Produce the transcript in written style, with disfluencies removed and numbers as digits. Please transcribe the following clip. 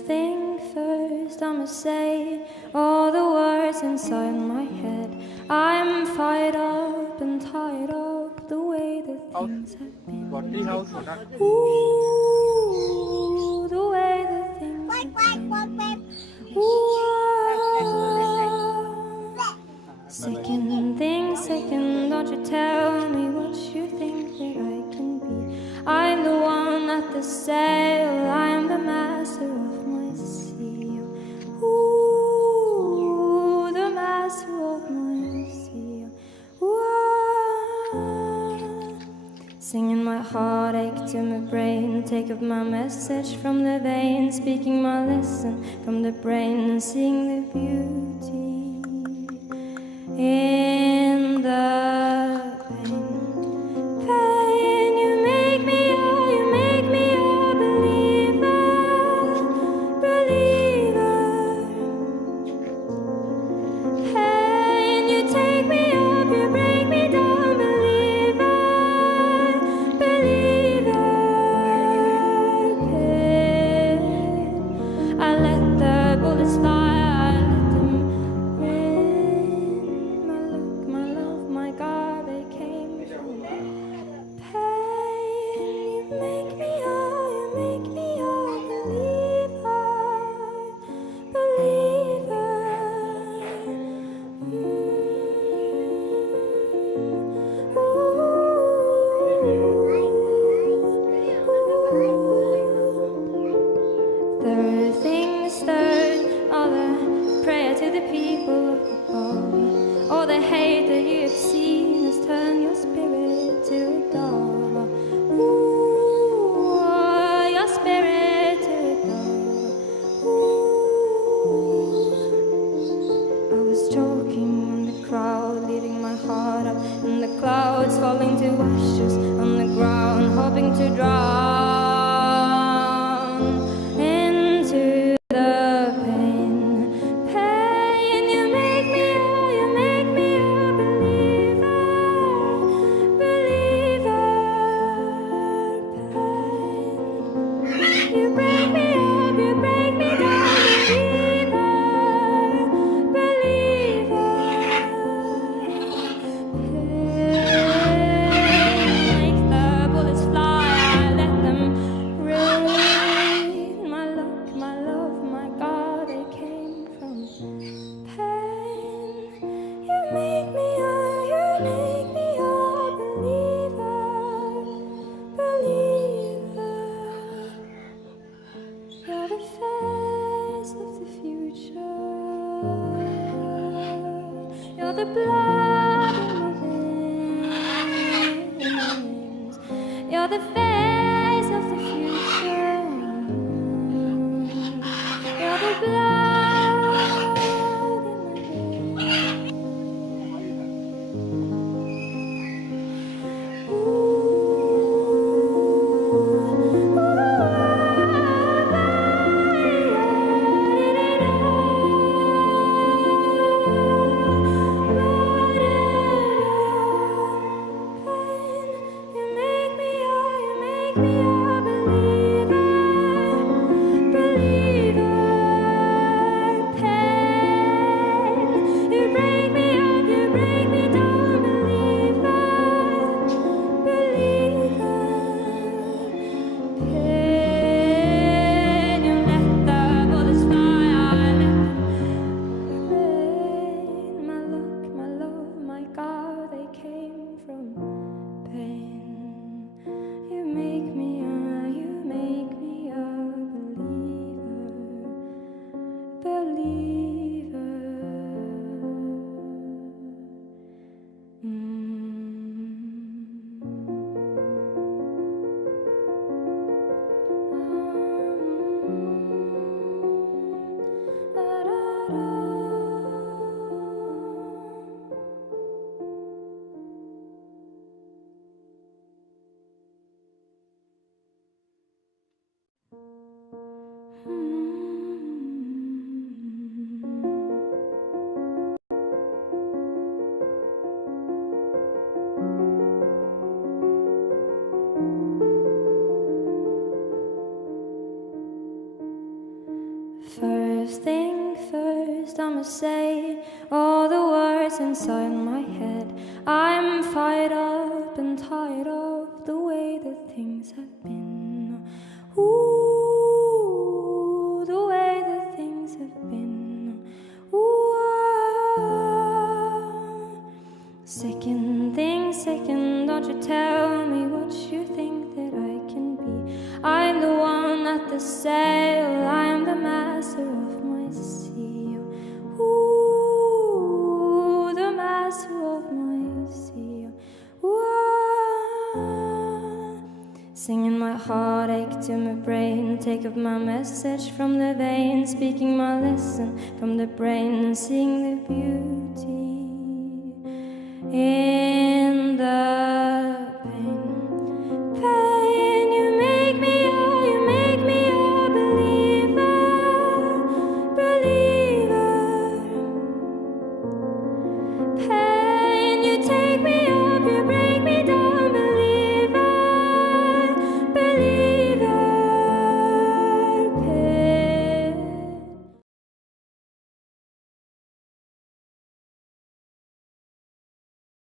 thing first, I'ma say all the words inside my head. I'm fired up and tired of the way that things have been. Ooh, the way that things have been. Ooh, second thing, second, don't you tell me what you think that I can be. I'm the one at the sail, I'm the master of my sea. Ooh, the master of my sea. Ooh, singing my heartache to my brain, take up my message from the vein, speaking my lesson from the brain, and seeing the beauty in the pain. Pain, you make me a believer. Pain, you take me up, you break me down, believer. Pain, I let the bullets fly, I let them rain. My look, my love, my God, they came from pain. You make me a believer. Third things third, all the prayer to the people above. All the hate that you have seen has turned your spirit to a dove. Ooh, your spirit to a dove. Ooh, I was choking in the crowd, leading my heart up in the clouds, falling to ashes on the ground, hoping to drown into the pain. Pain, you make me a believer. Pain, you break me up, you break me down, believer. Pain, make the bullets fly, I let them rain. My luck, my love, my God, they came from pain. You make me a believer. You're the face of the future. You're the blood in my veins. You're the face of the future. You're the blood in my veins. stomach say all the words inside my head. I'm fired up and tired of the way that things have been. Ooh, the way that things have been. Ooh, second thing, second, don't you tell me what you think that I can be. I'm the one at the sail, I'm the master of my sea. Ooh, the master of my sea. Ooh, singing my heartache to my brain, take up my message from the vein, speaking my lesson from the brain, and seeing the beauty in